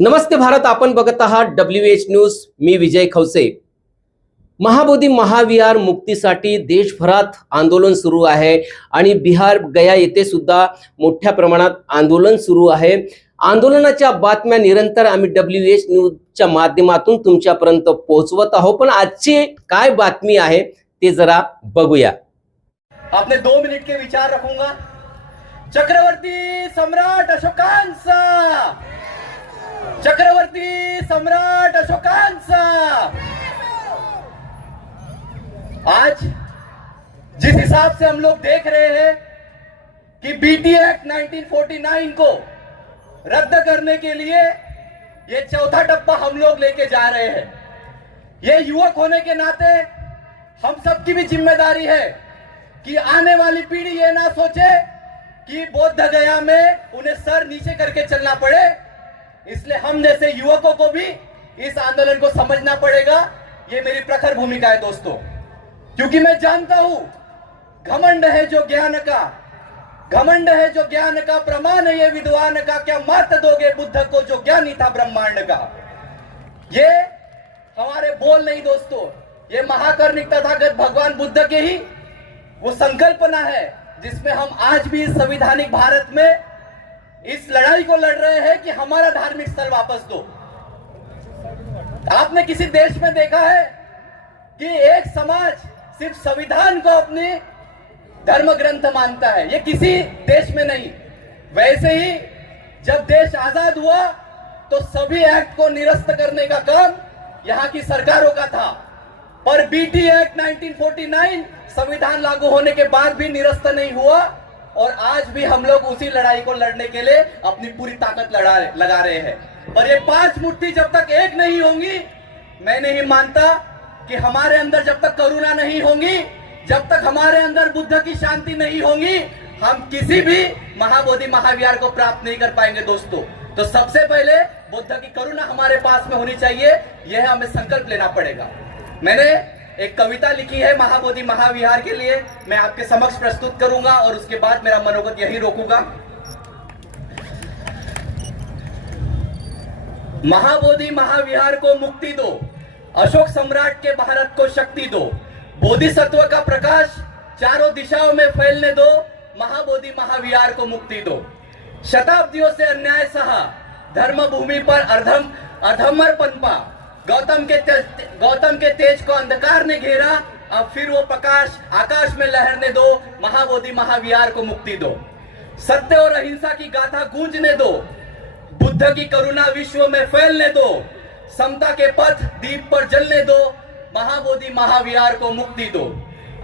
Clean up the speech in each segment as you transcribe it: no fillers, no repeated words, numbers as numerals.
नमस्ते भारत, आपण बघत आहात WH न्यूज. मी विजय खवसे. महाबोधी महाविहार मुक्तीसाठी देशभरात आंदोलन सुरू आहे आणि बिहार गया येथे सुद्धा मोठ्या प्रमाणात आंदोलन सुरू आहे. आंदोलनाच्या बातम्या निरंतर आम्ही WH न्यूजच्या माध्यमातून तुमच्यापर्यंत पोहोचवत आहोत. पण आजची काय बातमी आहे ते जरा बघूया. आपने 2 मिनट के विचार रखूंगा. चक्रवर्ती सम्राट अशोकांचा, चक्रवर्ती सम्राट अशोकांचा. आज जिस हिसाब से हम लोग देख रहे हैं कि BT एक्ट 1949 को रद्द करने के लिए ये चौथा टप्पा हम लोग लेके जा रहे हैं. ये युवक होने के नाते हम सबकी भी जिम्मेदारी है कि आने वाली पीढ़ी ये ना सोचे कि बोध गया में उन्हें सर नीचे करके चलना पड़े. इसलिए हम जैसे युवकों को भी इस आंदोलन को समझना पड़ेगा. ये मेरी प्रखर भूमिका है दोस्तों, क्योंकि मैं जानता हूं घमंड है जो ज्ञान का, घमंड है जो ज्ञान का, प्रमाण है ये विद्वान का, क्या मत दोगे बुद्ध को जो ज्ञानी था ब्रह्मांड का. ये हमारे बोल नहीं दोस्तों, ये महाकर्णिक तथागत भगवान बुद्ध के ही वो संकल्पना है जिसमें हम आज भी इस संविधानिक भारत में इस लड़ाई को लड़ रहे हैं कि हमारा धार्मिक स्थल वापस दो. आपने किसी देश में देखा है कि एक समाज सिर्फ संविधान को अपनी धर्म ग्रंथ मानता है? ये किसी देश में नहीं. वैसे ही जब देश आजाद हुआ तो सभी एक्ट को निरस्त करने का काम यहां की सरकारों का था. पर BT एक्ट 1949 संविधान लागू होने के बाद भी निरस्त नहीं हुआ और आज भी हम लोग उसी लड़ाई को लड़ने के लिए अपनी पूरी ताकत लगा रहे हैं. और ये 5 मुट्ठी जब तक एक नहीं होंगी, मैं नहीं मानता कि हमारे अंदर जब तक करुणा नहीं होगी, जब तक हमारे अंदर बुद्ध की शांति नहीं होगी, हम किसी भी महाबोधि महाविहार को प्राप्त नहीं कर पाएंगे दोस्तों. तो सबसे पहले बुद्ध की करुणा हमारे पास में होनी चाहिए, यह हमें संकल्प लेना पड़ेगा. मैंने एक कविता लिखी है महाबोधि महाविहार के लिए, मैं आपके समक्ष प्रस्तुत करूंगा और उसके बाद मेरा मनोगत यही रोकूंगा. महाबोधि महाविहार को मुक्ति दो, अशोक सम्राट के भारत को शक्ति दो, बोधिसत्व का प्रकाश चारों दिशाओं में फैलने दो, महाबोधि महाविहार को मुक्ति दो. शताब्दियों से अन्याय सहा, धर्म भूमि पर अधर्मर पनपा, गौतम के तेज को अंधकार ने घेरा, अब फिर वो प्रकाश आकाश में लहरने दो, महाबोधि महाविहार को मुक्ति दो. सत्य और अहिंसा की गाथा गूंजने दो, बुद्ध की करुणा विश्व में फैलने दो, समता के पथ दीप पर जलने दो, महाबोधि महाविहार को मुक्ति दो.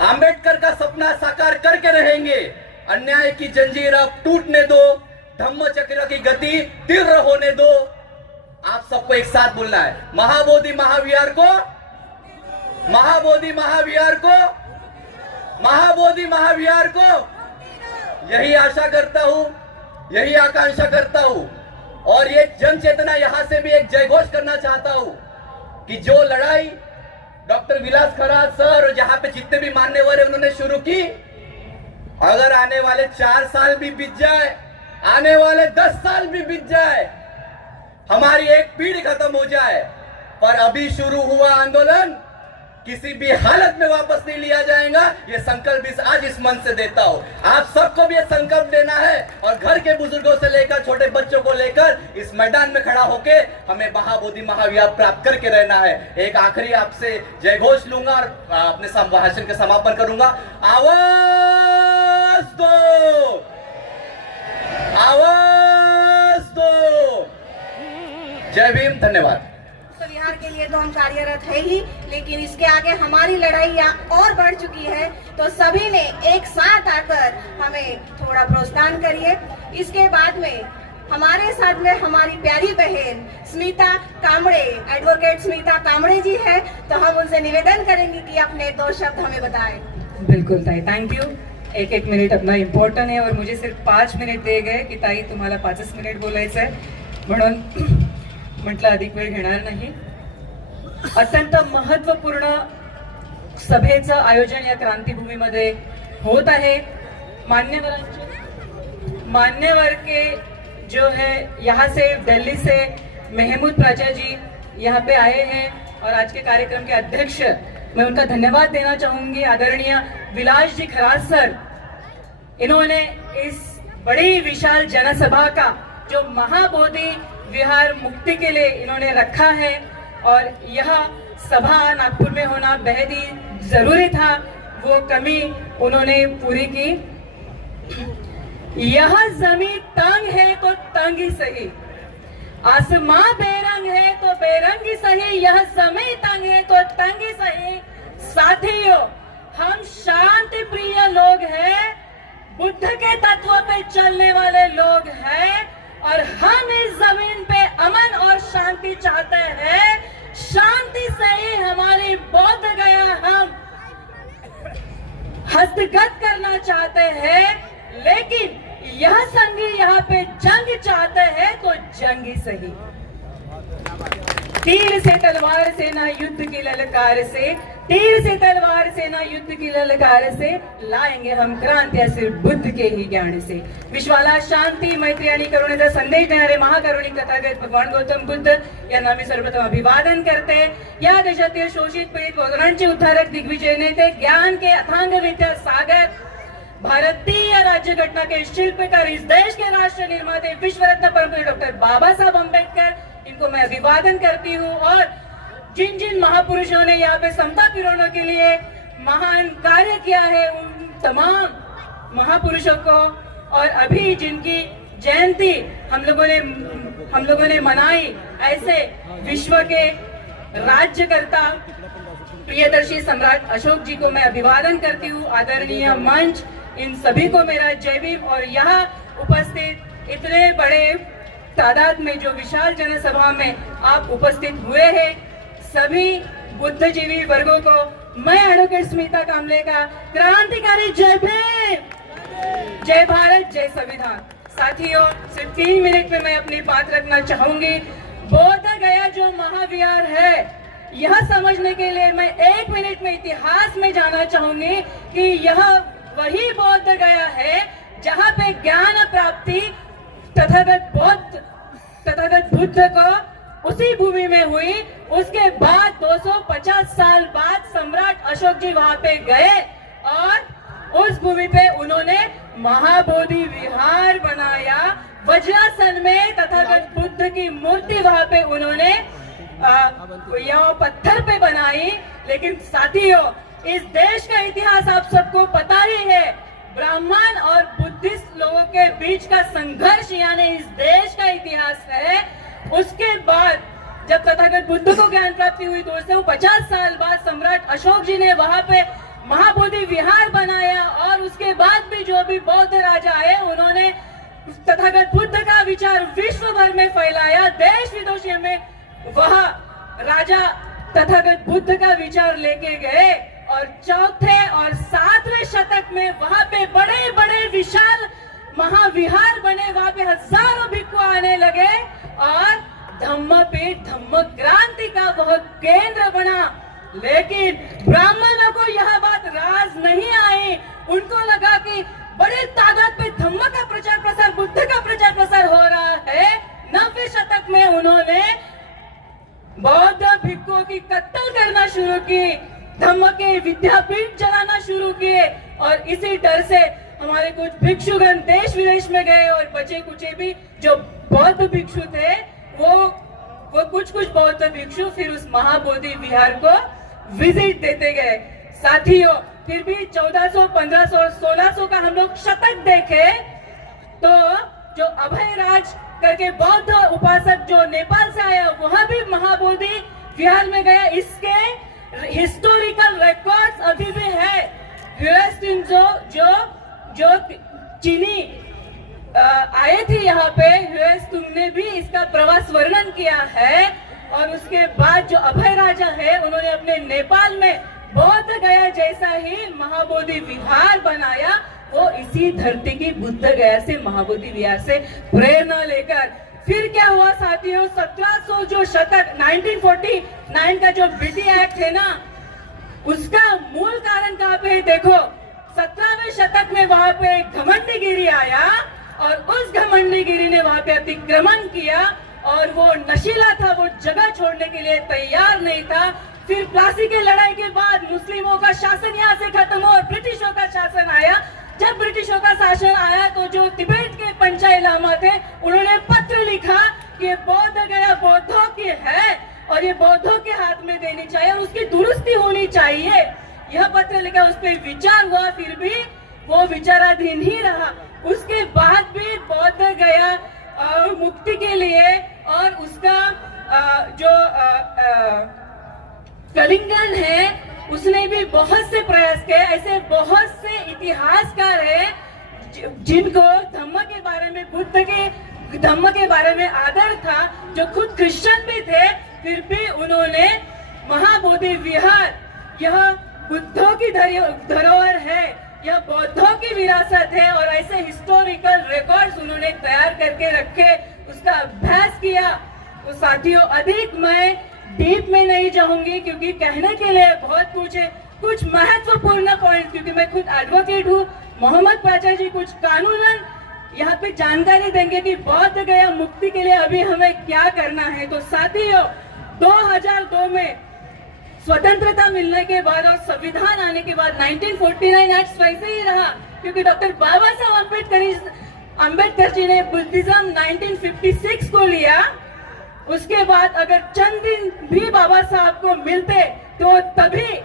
आंबेडकर का सपना साकार करके रहेंगे, अन्याय की जंजीर अब टूटने दो, धम्म चक्र की गति तीव्र होने दो. आप सबको एक साथ बोलना है, महाबोधि महाविहार को, महाबोधि महाविहार को, महाबोधि महाविहार को. यही आशा करता हूं, यही आकांक्षा करता हूं और ये जन चेतना यहां से भी एक जयघोष करना चाहता हूं कि जो लड़ाई डॉक्टर विलास खरात सर और जहां पे जितने भी मान्यवर उन्होंने शुरू की, अगर आने वाले 4 साल भी बीत जाए, आने वाले 10 साल भी बीत जाए, हमारी एक पीढ़ी खत्म हो जाए, पर अभी शुरू हुआ आंदोलन किसी भी हालत में वापस नहीं लिया जाएगा. ये संकल्प आज इस मंच से देता हूं. आप सबको भी ये संकल्प लेना है और घर के बुजुर्गों से लेकर छोटे बच्चों को लेकर इस मैदान में खड़ा होके हमें महाबोधि महाविहार प्राप्त करके रहना है. एक आखिरी आपसे जयघोष लूंगा और अपने भाषण का समापन करूंगा. आवाज दो, आवाज दो. जय भीम, धन्यवाद. बिहार के लिए तो हम कार्यरत है ही, लेकिन इसके आगे हमारी लड़ाई और बढ़ चुकी है. तो सभी ने एक साथ आकर हमें थोड़ा प्रोत्साहन करिए. इसके बाद में हमारे साथ में हमारी प्यारी बहन स्मिता कामड़े, एडवोकेट स्मिता कामड़े जी है, तो हम उनसे निवेदन करेंगे कि अपने 2 शब्द हमें बताएं. बिल्कुल ताई, थँक यू. एक मिनिट अपना इम्पॉर्टंट है और मुझे सिर्फ 5 मिनिट दिए गए की ताई तुम्हाला 5 मिनिट बोलायचं आहे, म्हणून म्हटलं अधिक वेळ घेणार नाही. अत्यंत महत्त्वपूर्ण सभेचं आयोजन या क्रांतीभूमीमध्ये होत आहे. मान्यवर के जो है यहाँ से दिल्ली से महमूद प्राचा जी यहाँ पे आए हैं और आज के कार्यक्रम के अध्यक्ष, मैं उनका धन्यवाद देना चाहूंगी। आदरणीय विलास जी खराज सर, इन्होंने इस बड़ी विशाल जनसभा का जो महाबोधि विहार मुक्ति के लिए इन्होंने रखा है, और यह सभा नागपुर में होना बेहद ही जरूरी था, वो कमी उन्होंने पूरी की। यह जमीन तंग है तो तंग ही सही, आसमां बेरंग है तो बेरंग ही सही, यह जमीन तंग है तो तंग ही सही। साथियों, हम शांति प्रिय लोग हैं, बुद्ध के तत्व पे चलने वाले लोग हैं, और हम इस जमीन पे अमन और शांति चाहते हैं। शांति से ही हमारी बौद्ध गया हम हस्तगत करना चाहते हैं, लेकिन यह संगी यहाँ पे जंग चाहते हैं तो जंग ही सही। तीर से तलवार से ना युद्ध की ललकार से, तीर से तलवार से ना युद्ध की ललकार से, लाएंगे हम क्रांति सिर्फ बुद्ध के ही ज्ञान से। विश्वाला शांती मैत्री आणि करुणेचा संदेश देणारे महाकरुणिक तथागत भगवान गौतम बुद्ध यांना मी सर्वप्रथम अभिवादन करते। या देशातील शोषित पीडित वगैरांचे उद्धारक, दिग्विजय नेते, ज्ञान के अथांग विद्या सागर, भारतीय राज्यघटना के शिल्पकार, इस देश के राष्ट्र निर्माते, विश्व रत्न परमपूज्य डॉक्टर बाबा साहब अम्बेडकर, इनको मैं अभिवादन करती हूँ। और जिन जिन महापुरुषों ने यहाँ पे समता पिरोने के लिए महान कार्य किया है, उन तमाम महापुरुषों को, और अभी जिनकी जयंती हम लोगों ने मनाई, ऐसे विश्व के राज्यकर्ता प्रियदर्शी सम्राट अशोक जी को मैं अभिवादन करती हूँ। आदरणीय मंच, इन सभी को मेरा जय भीम। और यहाँ उपस्थित इतने बड़े तादाद में जो विशाल जनसभा में आप उपस्थित हुए हैं, सभी बुद्धिजीवी वर्गों को मैं एडवोकेट स्मिता कामले का क्रांतिकारी जय भीम, जय भारत, जय संविधान। साथियों, सिर्फ 3 मिनट में मैं अपनी बात रखना चाहूंगी। बोध गया जो महाविहार है, यह समझने के लिए मैं 1 मिनट में इतिहास में जाना चाहूंगी कि यह वही बोध गया है जहां पे ज्ञान प्राप्ति तथागत बुद्ध को उसी भूमि में हुई। उसके बाद 250 साल बाद सम्राट अशोक जी वहां पे गए और उस भूमि पे उन्होंने महाबोधि विहार बनाया। वज्रासन में तथागत बुद्ध की मूर्ति वहां पे उन्होंने यह पत्थर पे बनाई। लेकिन साथियों, इस देश का इतिहास आप सबको पता ही है, ब्राह्मण और बुद्धिस्ट लोगों के बीच का संघर्ष यानी इस देश का इतिहास है। उसके बाद जब तथागत बुद्ध को ज्ञान प्राप्ति हुई, 250 साल बाद सम्राट अशोक जी ने वहां पे महाबोधि विहार बनाया, और उसके बाद भी जो भी बौद्ध राजा आए, उन्होंने तथागत बुद्ध का विचार विश्व भर में फैलाया। देश विदेशों में वह राजा तथागत बुद्ध का विचार लेके गए, और 4थे और 7वें शतक में वहां पे बड़े बड़े विशाल महाविहार बने, वहां पे हजारों भिक्षु आने लगे, और धम्मपीठ धम्म क्रांति का वह केंद्र बना। लेकिन ब्राह्मणों को यह बात राज नहीं आई। उनको लगा कि बड़े तादाद पे धम्म का प्रचार प्रसार, बुद्ध का प्रचार प्रसार हो रहा है। 9वें शतक में उन्होंने बौद्ध भिक्षुओं की कत्ल करना शुरू की, धम्म के विद्यापीठ चलाना शुरू किए, और इसी डर से हमारे कुछ भिक्षुगण देश विदेश में गए, और बचे कुचे भी जो बौद्ध भिक्षु थे, वो कुछ बौद्ध भिक्षु फिर उस महाबोधि विहार को विजिट देते गए। साथियों, फिर भी 1400, 1500 और 1600 का हम लोग शतक देखे तो जो अभय राज करके बौद्ध उपासक जो नेपाल से आया, वह भी महाबोधि विहार में गया। इसके हिस्टोरिकल रिकॉर्ड्स अभी भी है। ह्यूएस्टिन जो चीनी आए थे यहाँ पे, ह्यूएस्टिन ने भी इसका प्रवास वर्णन किया है। और उसके बाद जो अभय राजा है, उन्होंने अपने नेपाल में बौद्ध गया जैसा ही महाबोधि विहार बनाया। वो इसी धरती की बुद्ध गया से महाबोधि विहार से प्रेरणा लेकर फिर क्या हुआ साथियों, 1700 जो शतक 1949 का जो बीटी एक्ट है ना, उसका मूल कारण कहाँ पे है? देखो 17वें शतक में वहां पे घमंडीगिरी आया, और उस घमंडीगिरी ने वहां पे अतिक्रमण किया, और वो नशीला था, वो जगह छोड़ने के लिए तैयार नहीं था। फिर प्लासी की लड़ाई के बाद मुस्लिमों का शासन यहाँ से खत्म हुआ और ब्रिटिशों का शासन आया। जब ब्रिटिशों का शासन आया तो जो तिब्बत के पंचाई लामा थे उन्होंने पत्र लिखा कि ये बौद्ध गया बौद्धों की है और ये बौद्धों के हाथ में देनी चाहिए और उसकी दुरुस्ती होनी चाहिए। यह पत्र लिखा, उस पर विचार हुआ, फिर भी वो विचाराधीन ही रहा। उसके बाद भी बौद्ध गया मुक्ति के लिए और उसका जो कलिंगन है उसने भी बहुत से प्रयास किए। ऐसे बहुत से इतिहासकार हैं जिनको धम्म के बारे में, बुद्ध के धम्म के बारे में आदर था, जो खुद क्रिश्चियन भी थे, फिर भी उन्होंने महाबोधि विहार, यह बुद्धों की धरोहर है, यह बौद्धों की विरासत है और ऐसे हिस्टोरिकल रिकॉर्ड्स उन्होंने तैयार करके रखे, उसका अभ्यास किया। तो साथियों, अधिक मैं डीप में नहीं जाऊंगी क्योंकि कहने के लिए बहुत कुछ है। कुछ महत्वपूर्ण पॉइंट, क्योंकि मैं खुद एडवोकेट हूँ, मोहम्मद पाचा जी कुछ कानूनन यहाँ पे जानकारी देंगे कि बौद्ध गया मुक्ति के लिए अभी हमें क्या करना है। तो साथियों, 2002 में स्वतंत्रता मिलने के बाद और संविधान आने के बाद 1949 एक्ट वैसे ही रहा, क्योंकि डॉक्टर बाबा साहब अम्बेडकर जी ने बुद्धिज्म 1956 को लिया। उसके बाद अगर चंद दिन भी बाबा साहब को मिलते तो तभी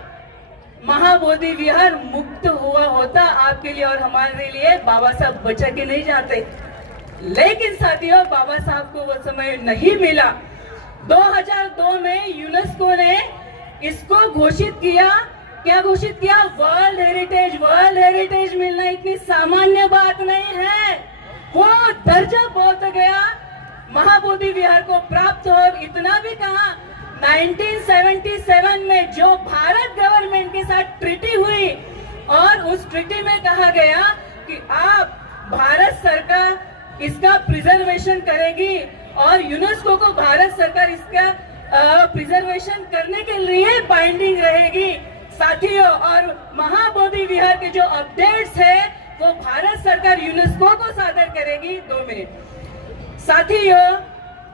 महाबोधि विहार मुक्त हुआ होता आपके लिए और हमारे लिए। बाबा साहब बचा के नहीं जाते, लेकिन साथियों बाबा साहब को वो समय नहीं मिला। 2002 में यूनेस्को ने इसको घोषित किया, क्या घोषित किया? World heritage. वर्ल्ड हेरिटेज मिलना इतनी सामान्य बात नहीं है। वो दर्जा बौद्ध गया महाबोधि विहार को प्राप्त हो। इतना भी कहा, 1977 में जो भारत गवर्नमेंट के साथ ट्रीटी हुई और उस ट्रीटी में कहा गया कि आप भारत सरकार इसका प्रिजर्वेशन करेगी और यूनेस्को को भारत सरकार इसका प्रिजर्वेशन करने के लिए बाइंडिंग रहेगी। साथियों, और महाबोधि विहार के जो अपडेट्स है वो भारत सरकार यूनेस्को को सादर करेगी। 2 मिनट। साथियों,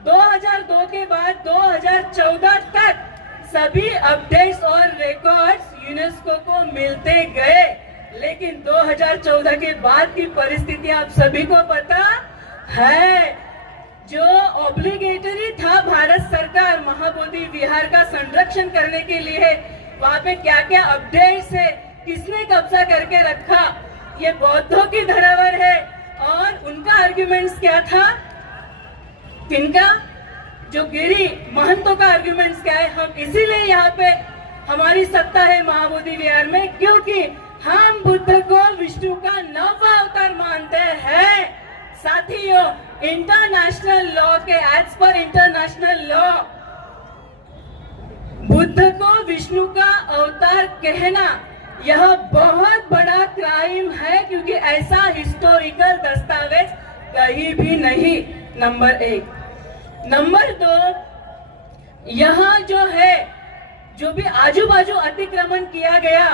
2002 के बाद 2014 तक सभी अपडेट्स और रिकॉर्ड्स यूनेस्को को मिलते गए, लेकिन 2014 के बाद की परिस्थिति आप सभी को पता है। जो ऑब्लिगेटरी था भारत सरकार महाबोधि विहार का संरक्षण करने के लिए, वहाँ पे क्या क्या अपडेट्स है, किसने कब्जा करके रखा, ये बौद्धों की धरोहर है। और उनका आर्ग्यूमेंट्स क्या था, किनका? जो गिरी महंतों का आर्ग्यूमेंट्स क्या है? हम इसीलिए यहाँ पे हमारी सत्ता है महाबोधि विहार में, क्योंकि हम बुद्ध को विष्णु का 9वां अवतार मानते हैं। साथियों, इंटरनेशनल लॉ के एज पर इंटरनेशनल लॉ बुद्ध को विष्णु का अवतार कहना यह बहुत बड़ा क्राइम है, क्योंकि ऐसा हिस्टोरिकल दस्तावेज कहीं भी नहीं। नंबर 1। नंबर 2, यहाँ जो है, जो भी आजू बाजू अतिक्रमण किया गया,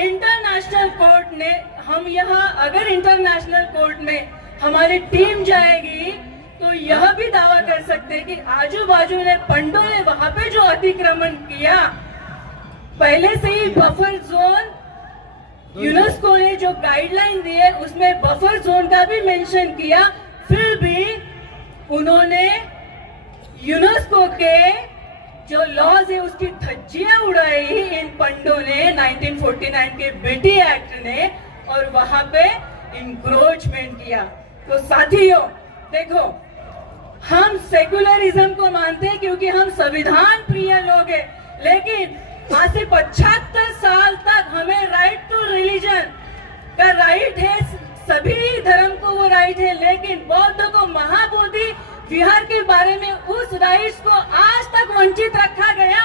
इंटरनेशनल कोर्ट ने, हम यहाँ अगर इंटरनेशनल कोर्ट में हमारी टीम जाएगी तो यह भी दावा कर सकते हैं कि आजू बाजू ने पंडों ने वहां पे जो अतिक्रमण किया, पहले से ही बफर जोन यूनेस्को ने जो गाइडलाइन दी है उसमें बफर जोन का भी मेंशन किया, फिर भी उन्होंने यूनेस्को के जो लॉज है उसकी धज्जियां उड़ाई इन पंडों ने 1949 के बेटी एक्ट ने, और वहां पे इंक्रोचमेंट किया। तो साथियों देखो, हम सेकुलरिज्म को मानते हैं क्योंकि हम संविधान प्रिय लोग हैं, लेकिन आज से 75 साल तक हमें राइट टू रिलीजन का राइट है, सभी धर्म को वो राइट है, लेकिन बौद्ध को महाबोधि विहार के बारे में उस राइट्स को आज तक वंचित रखा गया।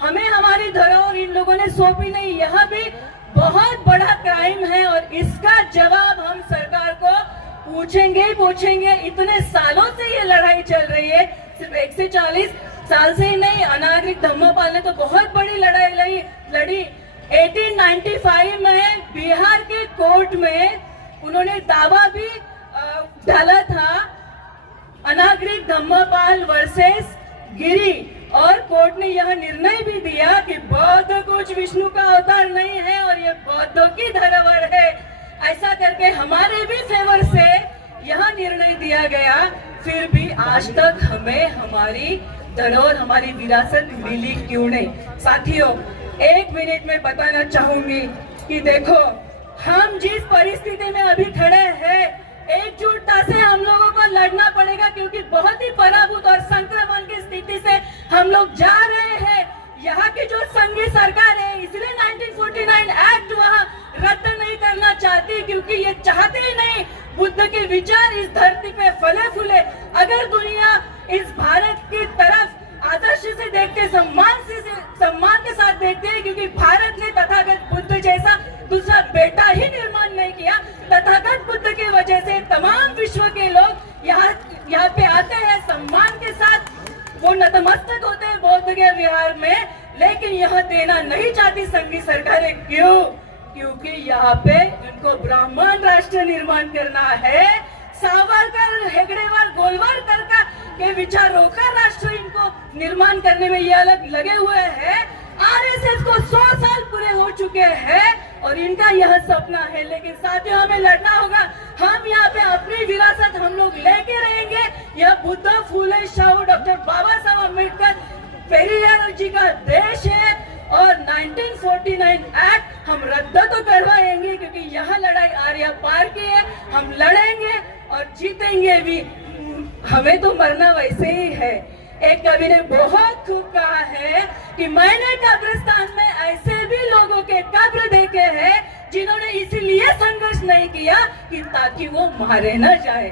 हमें हमारी धरोहर इन लोगों ने सौंपी नहीं, यह भी बहुत बड़ा क्राइम है और इसका जवाब हम सरकार को पूछेंगे ही पूछेंगे। इतने सालों से ये लड़ाई चल रही है, सिर्फ 140 साल से ही नहीं। अनागरिक धम्मपाल ने तो बहुत बड़ी लड़ाई लड़ी। 1895 में बिहार के कोर्ट में उन्होंने दावा भी डाला था अनागरिक धम्मपाल वर्सेस गिरी, और कोर्ट ने यह निर्णय भी दिया कि बौद्ध कुछ विष्णु का अवतार नहीं है और ये बौद्धों की धरोहर है। ऐसा करके हमारे भी फेवर से यह निर्णय दिया गया, फिर भी आज तक हमें हमारी धरोहर, हमारी विरासत मिली क्यों नहीं। साथियों, 1 मिनट में बताना चाहूंगी कि देखो, हम जिस परिस्थिति में अभी खड़े हैं, एकजुटता से हम लोगों को लड़ना पड़ेगा, क्योंकि बहुत ही पराभूत और संक्रमण की स्थिति से हम लोग जा रहे हैं। यहाँ की जो संघीय सरकार है, इसलिए 1949 एक्ट वहाँ रद्द नहीं करना चाहती, क्योंकि ये चाहते ही नहीं बुद्ध के विचार इस धरती पे फले फूले। अगर दुनिया इस भारत की तरफ आदर्श से देखते, सम्मान के साथ देखते हैं, क्योंकि भारत ने तथागत बुद्ध जैसा दूसरा बेटा ही निर्माण नहीं किया। तथागत बुद्ध की वजह से तमाम विश्व के लोग यहाँ पे आते हैं, सम्मान के साथ वो नतमस्तक होते हैं बौद्ध के विहार में, लेकिन यहाँ देना नहीं चाहती संघीय सरकारें। क्यों? क्योंकि यहाँ पे इनको ब्राह्मण राष्ट्र निर्माण करना है। सावरकर, हेगड़ेवार, गोलवारकर के विचारों का राष्ट्र इनको निर्माण करने में ये अलग लगे हुए हैं। आरएसएस को 100 साल पूरे हो चुके हैं और इनका यह सपना है, लेकिन साथियों हमें लड़ना होगा। हम यहाँ पे अपनी विरासत हम लोग लेके रहेंगे। यह बुद्ध, फूले, शाहू, डॉक्टर बाबा साहब अम्बेडकर, पेरियार जी का देश है और 1949 एक्ट हम रद्द तो करवाएंगे, क्योंकि यह लड़ाई आर्या पार की है। हम लड़ेंगे और जीतेंगे भी। हमें तो मरना वैसे ही है। एक कवि ने बहुत खूब कहा है कि मैंने कब्रिस्तान में ऐसे भी लोगों के कब्र देखे हैं जिन्होंने इसलिए संघर्ष नहीं किया कि ताकि वो मारे न जाए।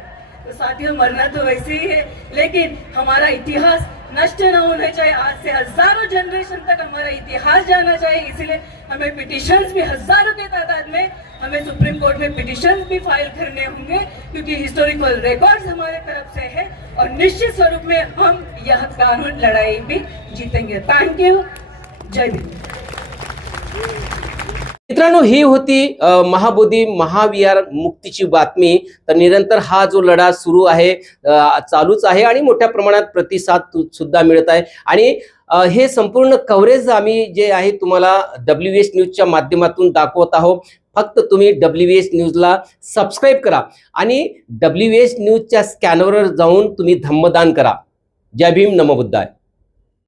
तो साथियों, मरना तो वैसे ही है, लेकिन हमारा इतिहास नष्ट न होना चाहिए। आज से हजारों जनरेशन तक हमारा इतिहास जाना चाहिए। इसलिए हमें पिटिशंस भी हजारों के तादाद में हमें सुप्रीम कोर्ट में पिटिशंस भी फाइल करने होंगे, क्योंकि हिस्टोरिकल रिकॉर्ड्स हमारे तरफ से है और निश्चित स्वरूप में हम यह कानून लड़ाई भी जीतेंगे। Thank you. जय भीम। मित्रांनो, ही होती महाबोधी महाविहार मुक्तीची बातमी। तर निरंतर हा जो लढा सुरू आहे, चालूच आहे आणि मोठ्या प्रमाणात प्रतिसाद सुद्धा मिळत आहे। आणि हे संपूर्ण कव्हरेज आम्ही जे आहे तुम्हाला WH न्यूजच्या माध्यमातून दाखवत आहोत। फक्त तुम्ही WH न्यूजला सबस्क्राईब करा आणि WH न्यूजच्या स्कॅनरवर जाऊन तुम्ही धम्मदान करा। जय भीम, नमो बुद्धाय।